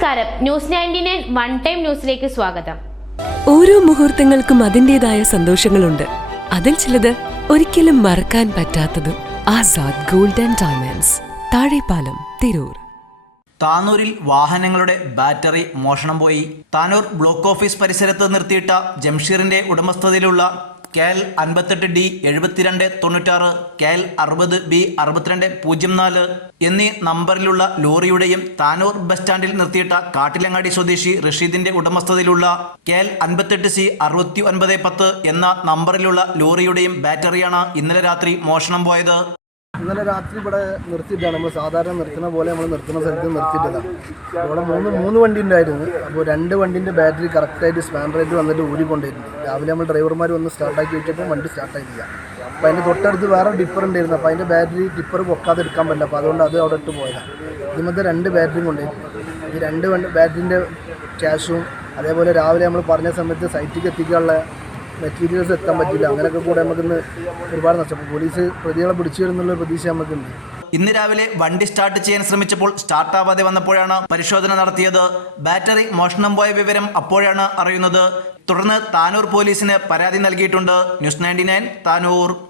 നമസ്കാരം, news 99 one time ന്യൂസിലേക്ക് സ്വാഗതം. ഓരോ മുഹൂർത്തങ്ങൾക്കും അതിൻ്റെതായ സന്തോഷങ്ങളുണ്ട്. അതിൽ ചിലത് ഒരിക്കലും മറക്കാൻ പറ്റാത്തതും. Azad gold and diamonds, Thazhepalam, Tirur. താനൂരിൽ വാഹനങ്ങളുടെ ബാറ്ററി മോഷണം പോയി. താനൂർ ബ്ലോക്ക് ഓഫീസ് പരിസരത്ത് നിർത്തിയിട്ട ജംഷീറിന്റെ ഉടമസ്ഥതയിലുള്ള KL 58D 7296, KL 60B 6204 എന്നീ നമ്പറിലുള്ള ലോറിയുടെയും താനൂർ ബസ് സ്റ്റാൻഡിൽ നിർത്തിയിട്ട കാട്ടിലങ്ങാടി സ്വദേശി റഷീദിന്റെ ഉടമസ്ഥതയിലുള്ള KL 58C 6910 എന്ന നമ്പറിലുള്ള ലോറിയുടെയും ബാറ്ററിയാണ് ഇന്നലെ രാത്രി മോഷണം പോയത്. ഇന്നലെ രാത്രി ഇവിടെ നിർത്തിയിട്ടാണ് നമ്മൾ സാധാരണ നിർത്തുന്ന പോലെ നമ്മൾ നിർത്തുന്ന സ്ഥലത്ത് നിർത്തിയിട്ടതാണ്. ഇവിടെ മൂന്ന് വണ്ടി ഉണ്ടായിരുന്നു. അപ്പോൾ 2 വണ്ടിൻ്റെ ബാറ്ററി കറക്റ്റായിട്ട് സ്പാൻഡറായിട്ട് വന്നിട്ട് ഊരിക്കൊണ്ടിരുന്നു. രാവിലെ നമ്മൾ ഡ്രൈവർമാർ വന്ന് സ്റ്റാർട്ടാക്കി വെച്ചപ്പോൾ വണ്ടി സ്റ്റാർട്ടായില്ല. അപ്പോൾ അതിൻ്റെ തൊട്ടടുത്ത് വേറെ ടിപ്പർ ഉണ്ടായിരുന്നു. അപ്പോൾ അതിൻ്റെ ബാറ്ററി ടിപ്പർ പൊക്കാതെ എടുക്കാൻ പറ്റില്ല. അപ്പോൾ അതുകൊണ്ട് അത് അവിടെ ഇട്ട് പോയതാണ്. ഇതിമത്തെ 2 ബാറ്ററിയും കൊണ്ടുപോയിരുന്നു. ഈ 2 ബാറ്ററിൻ്റെ ക്യാഷും അതേപോലെ രാവിലെ നമ്മൾ പറഞ്ഞ സമയത്ത് സൈറ്റിലേക്ക് എത്തിക്കാനുള്ള മെറ്റീരിയൽസ് എത്താൻ പറ്റില്ല. അങ്ങനെയൊക്കെ കൂടെ നമുക്കിന്ന് ഒരുപാട് നഷ്ടപ്പെട്ടു. പോലീസ് പ്രതികളെ പിടിച്ചു വരുന്നുള്ള പ്രതീക്ഷ നമുക്കുണ്ട്. ഇന്ന് രാവിലെ വണ്ടി സ്റ്റാർട്ട് ചെയ്യാൻ ശ്രമിച്ചപ്പോൾ സ്റ്റാർട്ടാവാതെ വന്നപ്പോഴാണ് പരിശോധന നടത്തിയത്. ബാറ്ററി മോഷണം പോയ വിവരം അപ്പോഴാണ് അറിയുന്നത്. തുടർന്ന് താനൂർ പോലീസിന് പരാതി നൽകിയിട്ടുണ്ട്. ന്യൂസ് 99 താനൂർ.